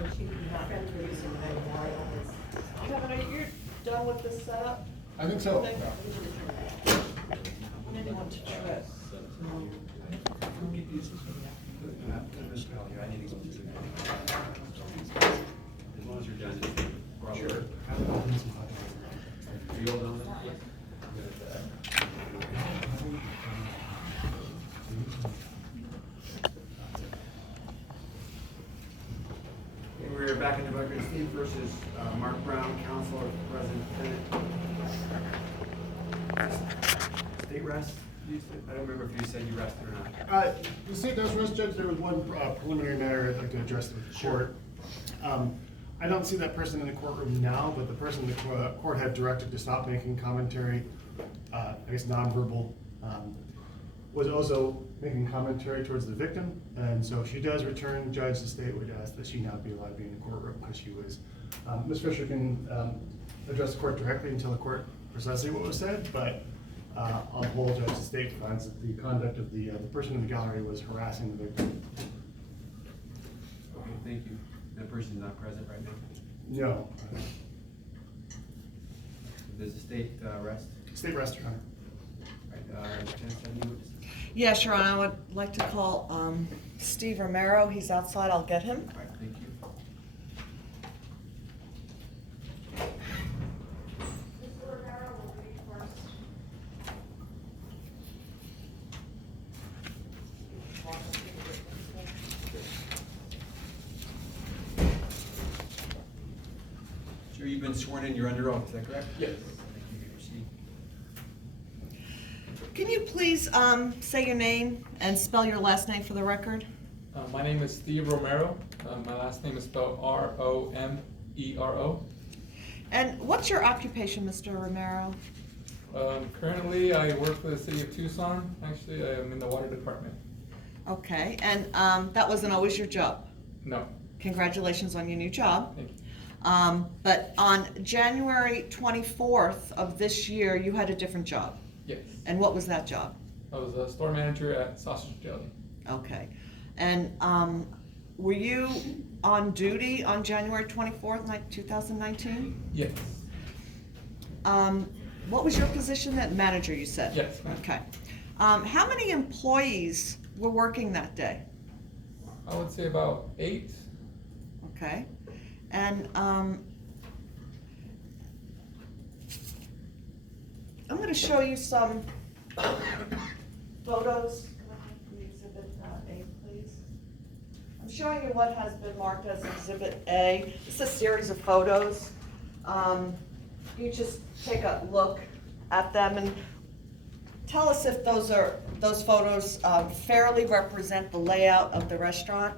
Kevin, are you done with this setup? I think so. Anyone to trip? As long as you're done. Sure. Are you all done with that? Okay, we're back in the record. Steve versus Mark Brown, counsel, president, defendant. State rest? I don't remember if you said you rested or not. The state does rest, Judge. There was one preliminary matter I'd like to address with the court. I don't see that person in the courtroom now, but the person the court had directed to stop making commentary, I guess nonverbal, was also making commentary towards the victim. And so if she does return, Judge, the state would ask that she not be allowed to be in the courtroom because she was, Ms. Fisher can address the court directly and tell the court precisely what was said, but on the whole, Judge, the state finds that the conduct of the person in the gallery was harassing the victim. Okay, thank you. That person's not present right now. No. Does the state rest? State rest, Your Honor. Right, Jen, any witnesses? Yes, Your Honor, I would like to call Steve Romero. He's outside. I'll get him. All right, thank you. Mr. Romero will read first. Sure, you've been sworn in, you're under oath, is that correct? Yes. Thank you, you may proceed. Can you please say your name and spell your last name for the record? My name is Steve Romero. My last name is spelled R-O-M-E-R-O. And what's your occupation, Mr. Romero? Currently, I work for the city of Tucson. Actually, I am in the water department. Okay, and that wasn't always your job? No. Congratulations on your new job. Thank you. But on January 24th of this year, you had a different job. Yes. And what was that job? I was a store manager at Sausage Deli. Okay. And were you on duty on January 24th, 2019? Yes. What was your position then? Manager, you said? Yes, ma'am. Okay. How many employees were working that day? I would say about 8. Okay. And I'm going to show you some photos. Can I have the Exhibit A, please? I'm showing you what has been marked as Exhibit A. It's a series of photos. You just take a look at them and tell us if those photos fairly represent the layout of the restaurant.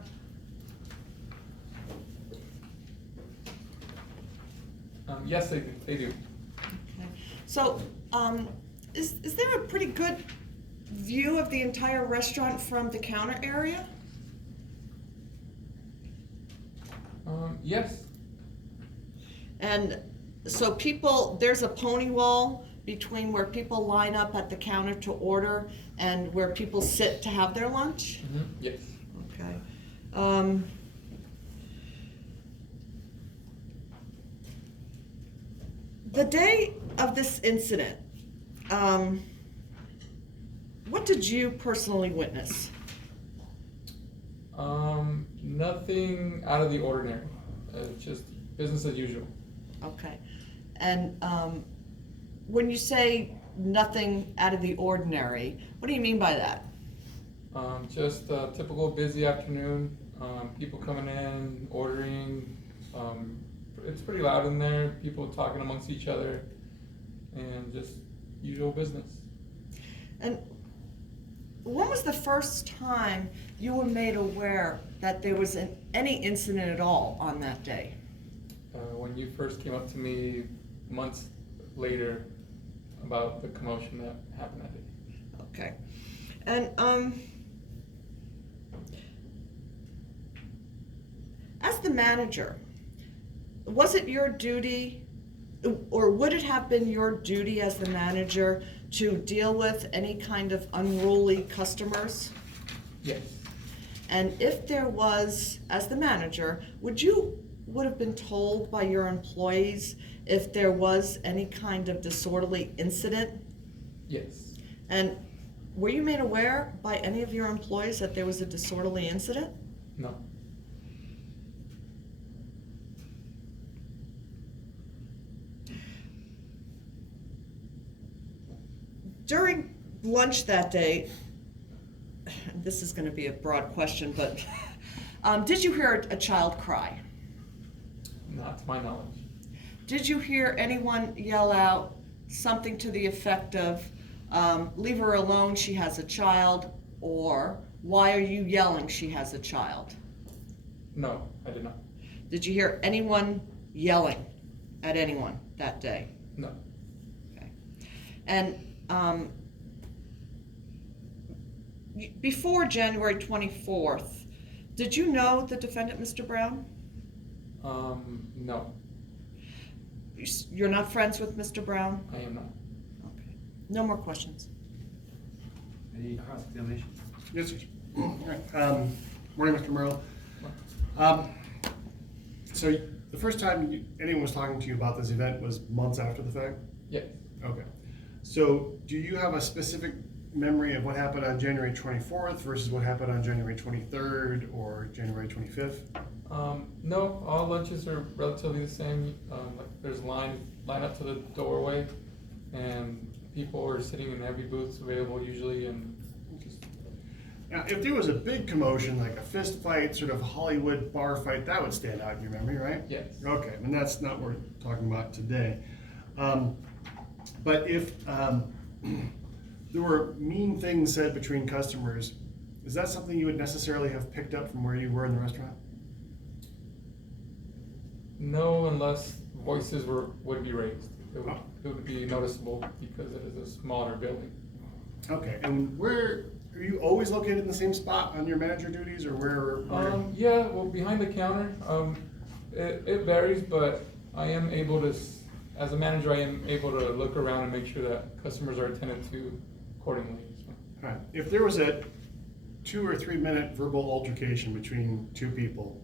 Yes, they do. Okay. So, is there a pretty good view of the entire restaurant from the counter area? Yes. And so there's a pony wall between where people line up at the counter to order and where people sit to have their lunch? Mm-hmm. Yes. Okay. The day of this incident, what did you personally witness? Nothing out of the ordinary. Just business as usual. Okay. And when you say nothing out of the ordinary, what do you mean by that? Just a typical busy afternoon. People coming in, ordering. It's pretty loud in there. People talking amongst each other, and just usual business. And when was the first time you were made aware that there was any incident at all on that day? When you first came up to me months later about the commotion that happened that day. Okay. And as the manager, was it your duty, or would it have been your duty as the manager to deal with any kind of unruly customers? Yes. And if there was, as the manager, would have been told by your employees if there was any kind of disorderly incident? Yes. And were you made aware by any of your employees that there was a disorderly incident? No. During lunch that day, this is going to be a broad question, but did you hear a child cry? Not to my knowledge. Did you hear anyone yell out something to the effect of, leave her alone, she has a child, or why are you yelling, she has a child? No, I did not. Did you hear anyone yelling at anyone that day? No. Okay. And before January 24th, did you know the defendant, Mr. Brown? No, You're not friends with Mr. Brown? I am not. Okay. No more questions. Any cross-examination? Yes, sir. All right. Morning, Mr. Merrill. So the first time anyone was talking to you about this event was months after the fact? Yes. Okay. So do you have a specific memory of what happened on January 24th versus what happened on January 23rd or January 25th? No, all lunches are relatively the same. Like there's line up to the doorway, and people are sitting in every booth available usually, and just Now, if there was a big commotion, like a fist fight, sort of Hollywood bar fight, that would stand out in your memory, right? yes. Okay, and that's not what we're talking about today. But if there were mean things said between customers, is that something you would necessarily have picked up from where you were in the restaurant? No, unless voices would be raised. It would be noticeable because it is a smaller building. Okay, and where, are you always located in the same spot on your manager duties, or where? Yeah, well, behind the counter, it varies, but I am able to, as a manager, I am able to look around and make sure that customers are attended to accordingly. So. All right, if there was a 2 or 3 minute verbal altercation between two people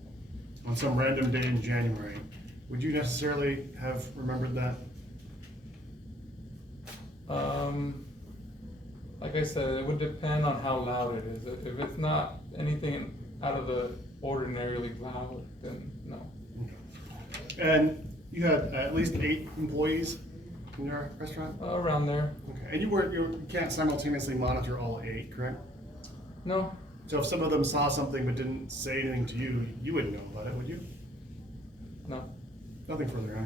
on some random day in January, would you necessarily have remembered that? Like I said, it would depend on how loud it is. If it's not anything out of the ordinarily loud, then no. Okay. And you had at least 8 employees in your restaurant? Around there. Okay, and you can't simultaneously monitor all 8, correct? No, So if some of them saw something but didn't say anything to you, you wouldn't know about it, would you? no. Nothing further, huh?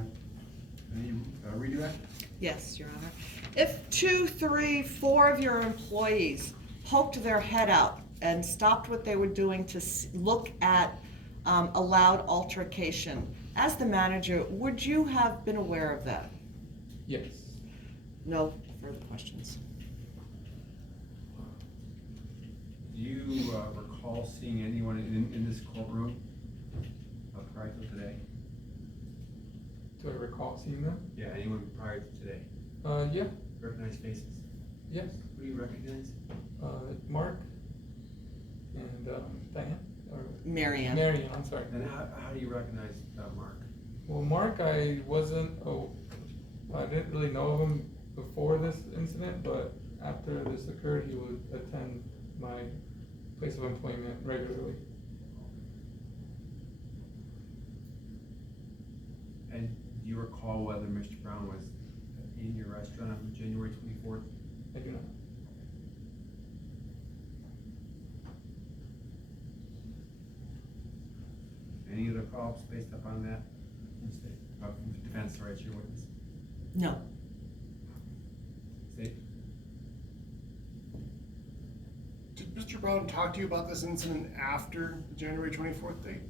Any redirect? Yes, Your Honor. If 2, 3, 4 of your employees poked their head out and stopped what they were doing to look at a loud altercation, as the manager, would you have been aware of that? Yes. No further questions. Do you recall seeing anyone in this courtroom prior to today? Do I recall seeing them? Yeah, anyone prior to today? Yeah. Recognize faces? Yes. Who do you recognize? Mark and Diane or Marianne. Marianne. I'm sorry. And how do you recognize Mark? Well, Mark, I didn't really know of him before this incident, but after this occurred, he would attend my place of employment regularly. And do you recall whether Mr. Brown was in your restaurant on January 24th? I do not. Any other calls based upon that? From the defense, sorry, it's your witness. No. State. Did Mr. Brown talk to you about this incident after the January 24th date?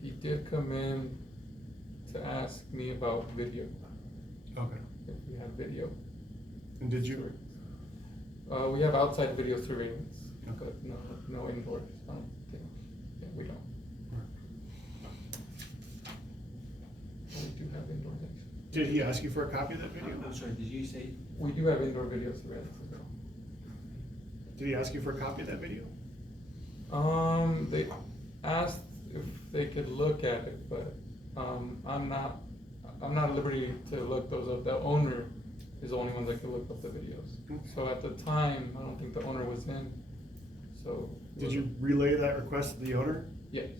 He did come in to ask me about video, Okay. if we have video. And did you? We have outside video surveillance, Okay. but no indoors. I don't think. Yeah, we don't. We do have indoor things. Did he ask you for a copy of that video? I'm sorry, did you say? We do have indoor video surveillance as well. Did he ask you for a copy of that video? They asked if they could look at it, but, I'm not at liberty to look those up. The owner is the only one that can look up the videos. So at the time, I don't think the owner was in, so. Did you relay that request to the owner? Yes.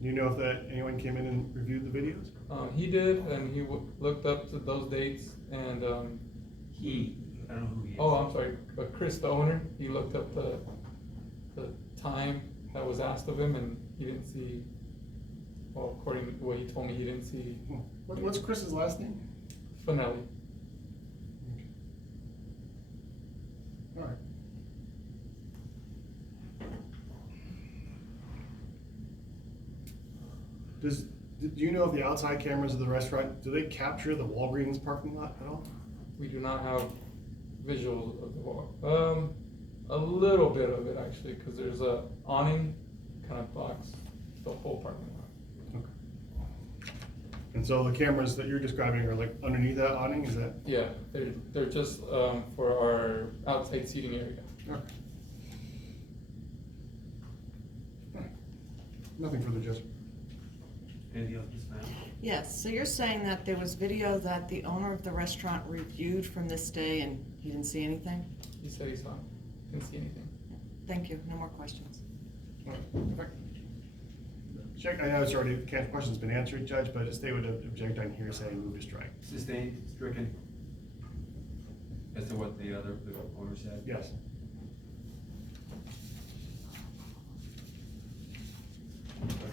Do you know if anyone came in and reviewed the videos? He did, and he looked up to those dates, and, I don't know who he is. oh, I'm sorry, but Chris, the owner, he looked up the time that was asked of him, and he didn't see, well, according to what he told me, he didn't see What's Chris's last name? Finelli. All right. Do you know if the outside cameras of the restaurant, do they capture the Walgreens parking lot at all? We do not have visuals of the wall. A little bit of it actually, because there's a awning kind of blocks the whole parking lot. Okay. And so the cameras that you're describing are like underneath that awning, is that? Yeah, they're just for our outside seating area. Okay. All right. Nothing further, Jessica. Anything else, Ms. Mann? Yes, so you're saying that there was video that the owner of the restaurant reviewed from this day and he didn't see anything? He said he saw, didn't see anything. Thank you, no more questions. All right. Okay. Check, I know it's already, the question's been answered, Judge, but if they would object on hearsay, move to strike. Sustained, stricken? As to what the owner said? Yes.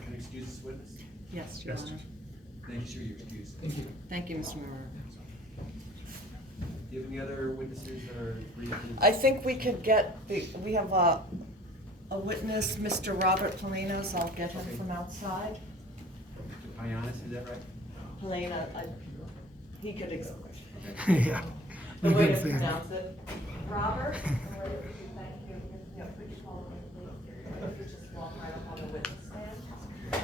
Can I excuse this witness? Yes, Your Yes, Honor. Judge. Thank you, sir, you're excused. Thank you. Thank you, Mr. Mayor. Do you have any other witnesses or briefings? I think we could get, we have a witness, Mr. Robert Palinas, I'll get him from outside. Mr. Payanis, is that right? Palina, he could explain. Okay. Yeah. The way to pronounce it. Robert? Thank you. Yeah, could you call him, please? If you just walk right up on the witness stand.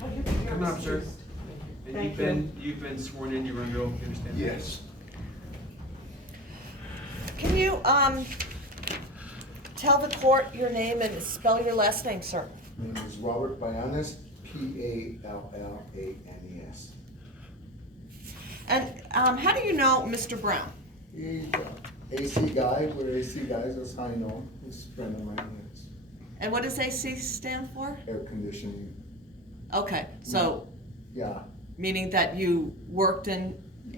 Oh, you're Come up, sir. excused. And Thank you've been sworn in, you're under oath, you understand? that? Yes. Can you, tell the court your name and spell your last name, sir? My name is Robert Payanis, Pallanes. And, how do you know Mr. Brown? He's a AC guy, we're AC guys, that's how I know him. He's a friend of mine, it's And what does AC stand for? air conditioning. Okay, so, Yeah, meaning that you worked in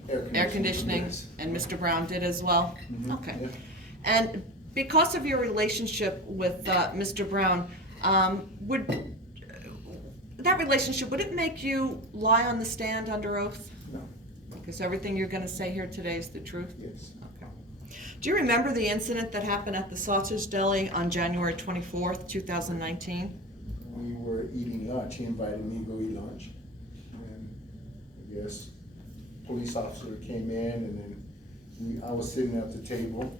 air conditioning, yes. and Mr. Brown did as well? Mhm, Okay. yeah. And because of your relationship with Mr. Brown, would that relationship, would it make you lie on the stand under oath? No, Because everything you're gonna say here today is the truth? yes. Okay. Do you remember the incident that happened at the Sausage Deli on January 24th, 2019? We were eating lunch, he invited me to go eat lunch. And I guess police officer came in and then I was sitting at the table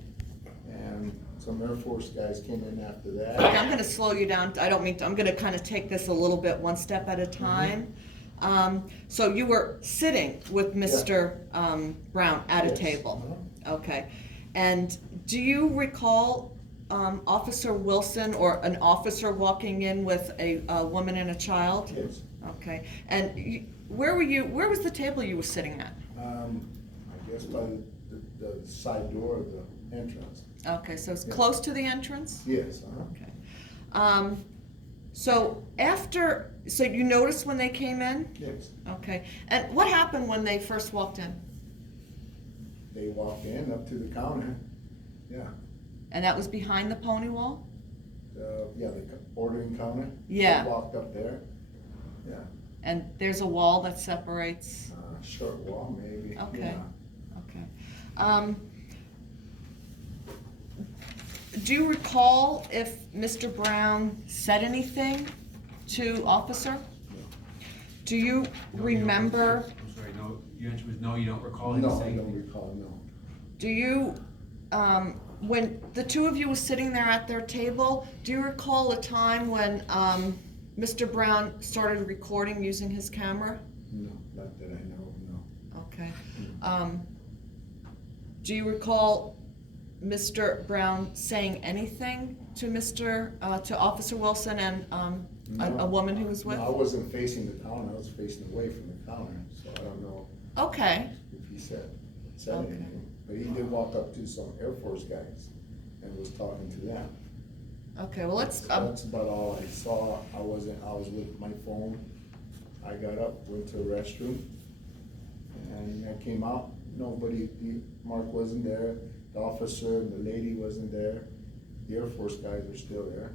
and some Air Force guys came in after Okay, that. I'm gonna slow you down, I don't mean to, I'm gonna kind of take this a little bit one step at a time. So you were sitting with Mr. Brown at a Yes. table? Uh-huh. Okay, and do you recall Officer Wilson or an officer walking in with a woman and a child? Yes. Okay, and where were you, where was the table you were sitting at? I guess by the side door of the entrance. Okay, so it's Yeah. close to the entrance? Yes, uh-huh. Okay. So after, so you noticed when they came in? Yes. Okay, and what happened when they first walked in? They walked in up to the counter. Yeah. And that was behind the pony wall? Yeah, the ordering counter. Yeah. They walked up there. Yeah. And there's a wall that separates? Short wall, maybe. Okay. Yeah. Okay. Do you recall if Mr. Brown said anything to officer? Do you No, you don't- remember, I'm sorry, no, your answer was no, you don't recall him No, I saying don't anything? recall, no. do you, when the two of you were sitting there at their table, do you recall a time when Mr. Brown started recording using his camera? No, not that I know of, no. Okay. Do you recall Mr. Brown saying anything to to Officer Wilson and a No. woman he was with? No, I wasn't facing the counter, I was facing away from the counter, so I don't know Okay, if he said Okay. anything. But he did walk up to some Air Force guys and was talking to them. okay, well, let's, That's about all I saw. I was with my phone. I got up, went to the restroom, and I came out. Mark wasn't there, the officer and the lady wasn't there. The Air Force guys are still there,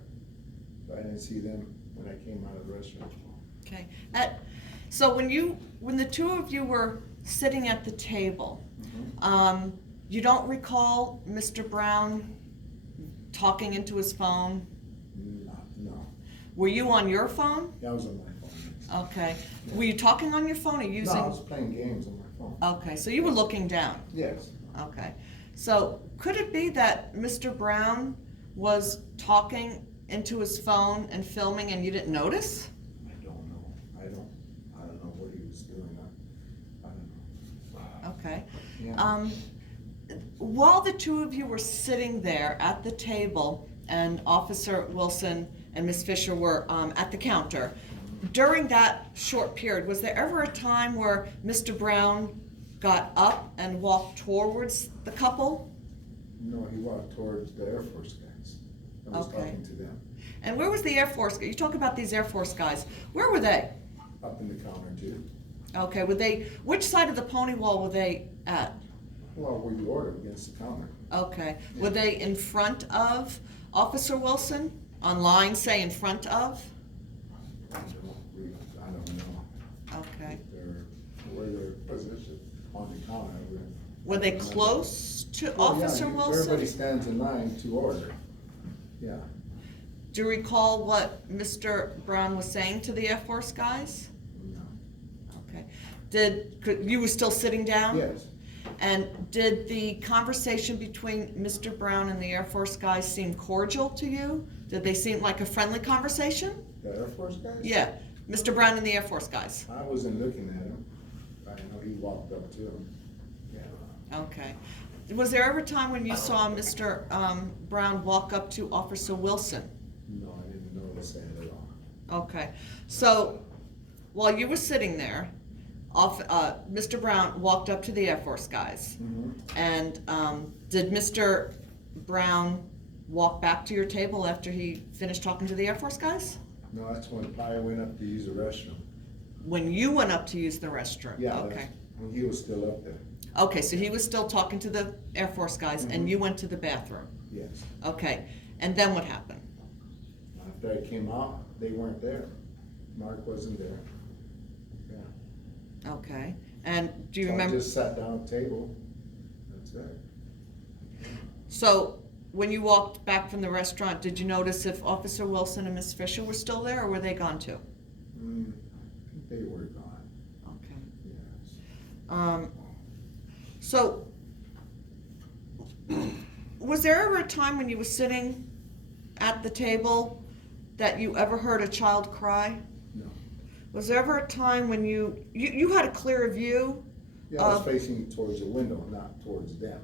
but I didn't see them when I came out of the restroom. okay. So when the two of you were sitting at the table, you don't recall Mr. Brown talking into his phone? No. Were you on your phone? Yeah, I was on my phone. Okay. Were you talking on your phone or No, using? I was playing games on my phone. Okay, so you were looking down. Yes. Okay. So could it be that Mr. Brown was talking into his phone and filming and you didn't notice? I don't know. I don't know what he was doing. I don't know. Okay. Yeah. While the two of you were sitting there at the table and Officer Wilson and Miss Fisher were at the counter, during that short period, was there ever a time where Mr. Brown got up and walked towards the couple? No, he walked towards the Air Force guys. I was Okay. talking to them. And where was the Air Force? You talk about these Air Force guys. Where were they? Up in the counter too. Okay, which side of the pony wall were they at? Well, where you order against the counter. Okay, were they in front of Officer Wilson? On line, say in front of? I don't know Okay. where their position on the counter. Were they close to Well, yeah, Officer Wilson? Everybody stands in line to order. Yeah. Do you recall what Mr. Brown was saying to the Air Force guys? No. Okay. You were still sitting down? Yes. And did the conversation between Mr. Brown and the Air Force guys seem cordial to you? Did they seem like a friendly conversation? The Air Force guys? Yeah, Mr. Brown and the Air Force guys. I wasn't looking at him. I know he walked up to him. Yeah. Okay. Was there ever a time when you saw Mr. Brown walk up to Officer Wilson? No, I didn't notice that at all. Okay. So while you were sitting there, Mr. Brown walked up to the Air Force guys. Mm-hmm. And did Mr. Brown walk back to your table after he finished talking to the Air Force guys? No, that's when I went up to use the restroom. When you went up to use the restroom? Yeah, Okay. that's when he was still up there. Okay, so he was still talking to the Air Force guys and Mhm. you went to the bathroom? Yes. Okay. And then what happened? After I came out, they weren't there. Mark wasn't there. Yeah. Okay. And do you So remember? I just sat down at the table. That's it. So when you walked back from the restaurant, did you notice if Officer Wilson and Miss Fisher were still there or were they gone too? They were gone. Okay. Yes. So was there ever a time when you were sitting at the table that you ever heard a child cry? No. Was there ever a time when you had a clear view? Yeah, I was facing towards the window, not towards them.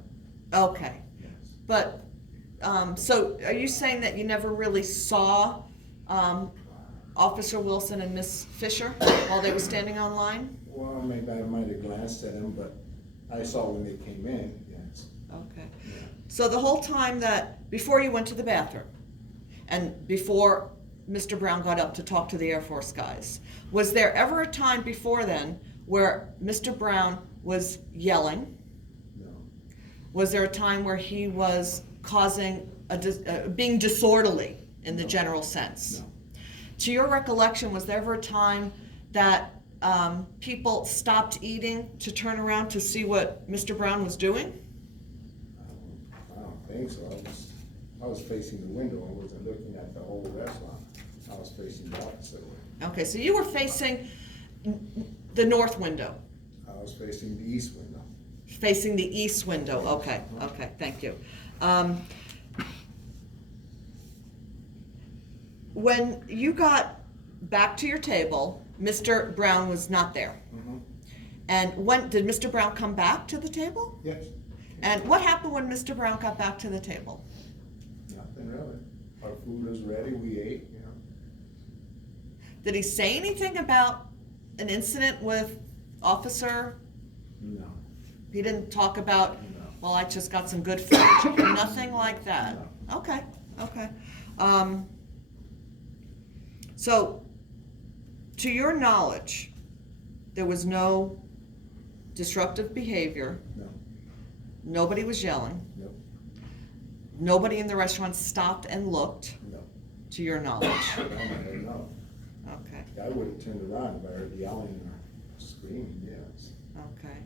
Okay. Yes. But, so are you saying that you never really saw Officer Wilson and Miss Fisher while they were standing on line? Well, maybe I might have glanced at them, but I saw when they came in, yes. Okay. Yeah. So the whole time before you went to the bathroom and before Mr. Brown got up to talk to the Air Force guys, was there ever a time before then where Mr. Brown was yelling? No. Was there a time where he was causing being disorderly in the No. general sense? No. To your recollection, was there ever a time that people stopped eating to turn around to see what Mr. Brown was doing? I don't think so. I was facing the window. I wasn't looking at the whole restaurant. I was facing the opposite way. Okay, so you were facing the north window, I was facing the east window. facing the east window. Okay, thank you. When you got back to your table, Mr. Brown was not there. Mm-hmm. And when did Mr. Brown come back to the table? Yes. And what happened when Mr. Brown got back to the table? Nothing really. Our food was ready, we ate, you know. Did he say anything about an incident with Officer? No, He didn't talk about, no. well, I just got some good food, nothing like that? No. Okay, okay. So, to your knowledge, there was no disruptive behavior, No, nobody was yelling, no, nobody in the restaurant stopped and looked, no. to your knowledge? No. Okay, I would have turned around if I heard yelling or screaming, yes. okay.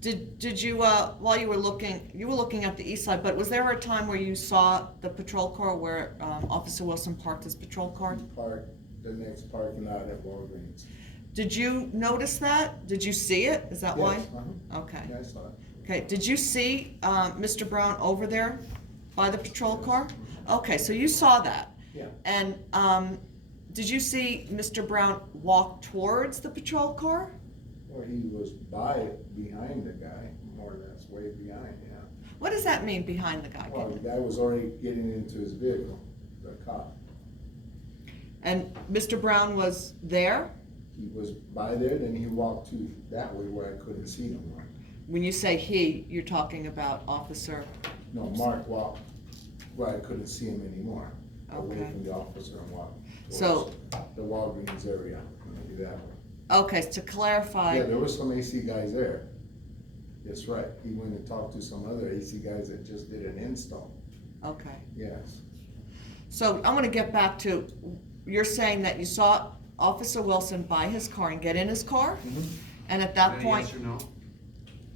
Did you, while you were looking at the east side, but was there a time where you saw the patrol car where Officer Wilson parked his patrol car? Park, the next parking lot at Walgreens. Did you notice that? Did you see it? Is that why? Yes, uh-huh. Okay. Yeah, I saw it. Okay, did you see Mr. Brown over there by the patrol car? Okay, so you saw that. Yeah. And did you see Mr. Brown walk towards the patrol car? Well, he was behind the guy, more or less, way behind, yeah. What does that mean, behind the guy? Well, the guy was already getting into his vehicle, the cop. And Mr. Brown was there? He was by there, then he walked to that way where I couldn't see him. When you say he, you're talking about Officer? No, Mark walked where I couldn't see him anymore, away Okay. from the officer and walked So- towards the Walgreens area, maybe that way. Okay, to clarify. Yeah, there was some AC guys there. That's right. He went and talked to some other AC guys that just did an install. Okay. Yes. So I'm gonna get back to, you're saying that you saw Officer Wilson buy his car and get in his car? And at that point, Is that a yes or no?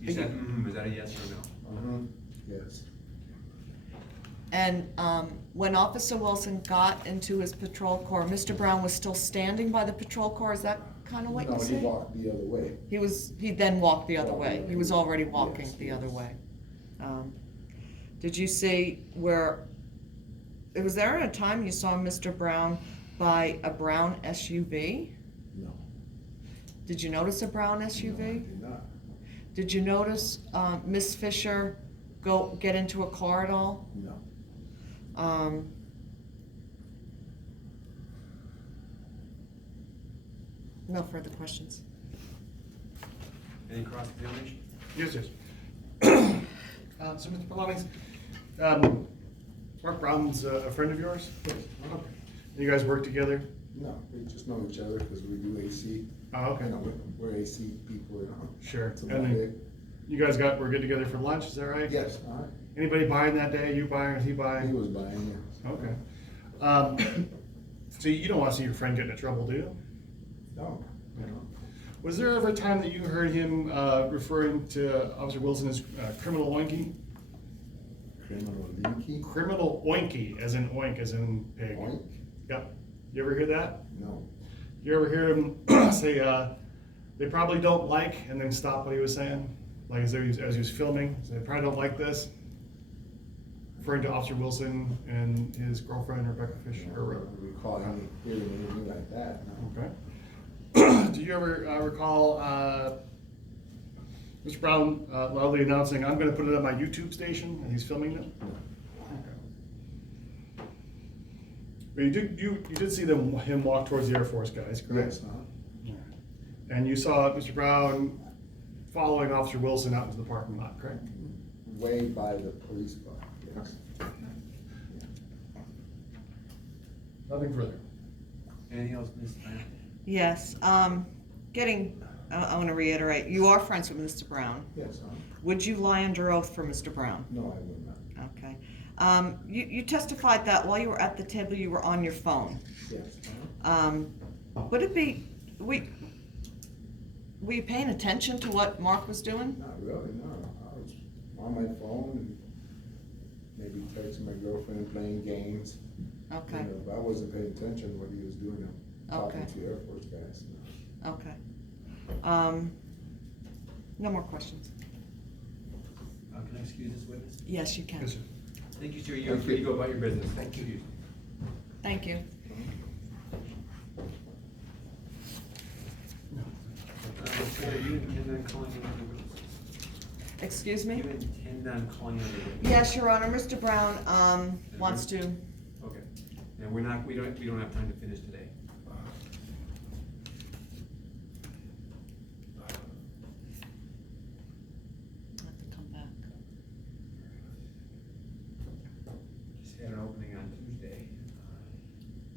You said, was that a yes or no? Yes. and when Officer Wilson got into his patrol car, Mr. Brown was still standing by the patrol car, is that kind of what you No, he said? walked the other way. He then walked the other Walked way, the he other was way. already walking Yes, the other yes. way. Did you see where, was there a time you saw Mr. Brown buy a brown SUV? No. Did you notice a brown No, I SUV? did not. Did you notice Miss Fisher get into a car at all? No. No further questions. Any cross-examination? Yes, yes. So, Mr. Polonius, Mark Brown's a friend of yours? Yes. Okay. You guys work together? No, we just know each other because we do AC. Oh, okay. You know, we're AC people, you know. Sure. It's And about then it. you guys were good together for lunch, is that right? Yes, Anybody buying that day? You buying or he he buying? was buying, yes. Okay. So you don't want to see your friend get into trouble, do you? No, you know. Was there ever a time that you heard him referring to Officer Wilson as criminal oinky? Criminal leaky? Criminal oinky, as in oink, as in pig. Oink? Yep. You ever hear that? No. You ever hear him say, they probably don't like, and then stop what he was saying? Like as he was filming, so they probably don't like this? Referring to Officer Wilson and his girlfriend Rebecca Fisher. I don't recall him hearing anything like that, no. Okay. Do you ever recall Mr. Brown loudly announcing, "I'm going to put it on my YouTube station," and he's filming it? No. But you did see him walk towards the Air Force guys, correct? Yes, And you saw Mr. Brown following Officer Wilson out into the parking lot, correct? way by the police car, yes. Nothing further. Anything else, Ms. Diane? Yes, I want to reiterate, you are friends with Mr. Brown. Yes, Would you lie under oath for Mr. Brown? no, I would not, Okay. You testified that while you were at the table, you were on your phone. yes. Would it be, were you paying attention to what Mark was doing? Not really, no. I was on my phone and maybe texting my girlfriend, playing games. Okay, You know, but I wasn't paying attention to what he was doing, talking Okay. to Air Force guys. okay. No more questions. Can I excuse this witness? Yes, you can. Yes, sir. Thank you, sir. You're free to go about your business. Thank you. Thank you. Sir, you intend on calling any other witnesses? Excuse Do me? you intend on calling on the witness? Yes, Your Honor, Mr. Brown, wants to, Okay, and we don't have time to finish today. have to come back. Just had an opening on Tuesday.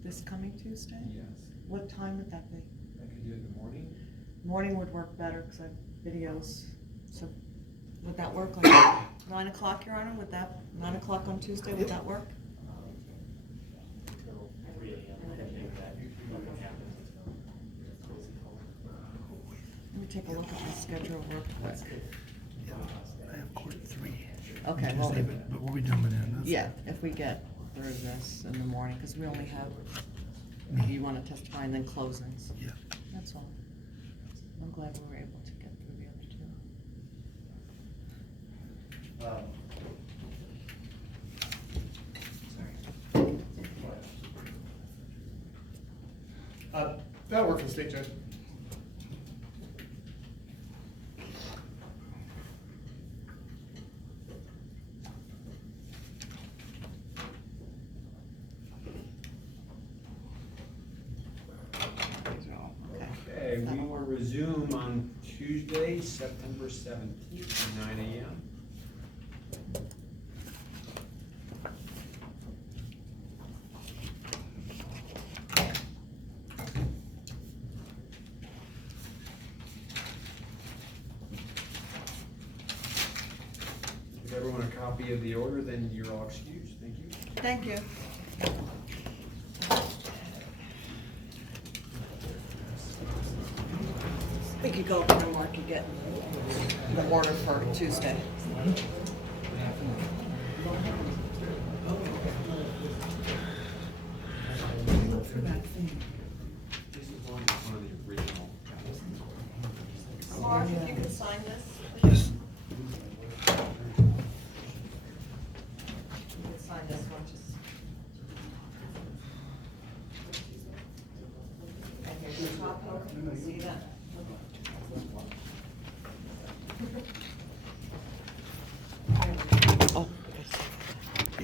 This coming Tuesday? Yes, What time would that be? I could do it in the morning. Morning would work better, because I have videos, so, would that work, like 9 o'clock, Your Honor, would that, 9 o'clock on Tuesday, would that work? Let me take a look at my schedule real quick. I have court at 3. Okay, well, Tuesday, but we'll be done by then. That's- yeah, if we get through this in the morning, because we only have, you want to testify and then closings. Yeah. That's all. I'm glad we were able to get through the other two. That'll work for the state judge. Okay, we will resume on Tuesday, September 17th at 9 a.m. Give everyone a copy of the order, then you're all excused. Thank you. Thank you. We could go over and Mark, you get the order for Tuesday. This is one of the original. Mark, if you could sign this. Yes. You could sign this one, just. And here's the top, see that?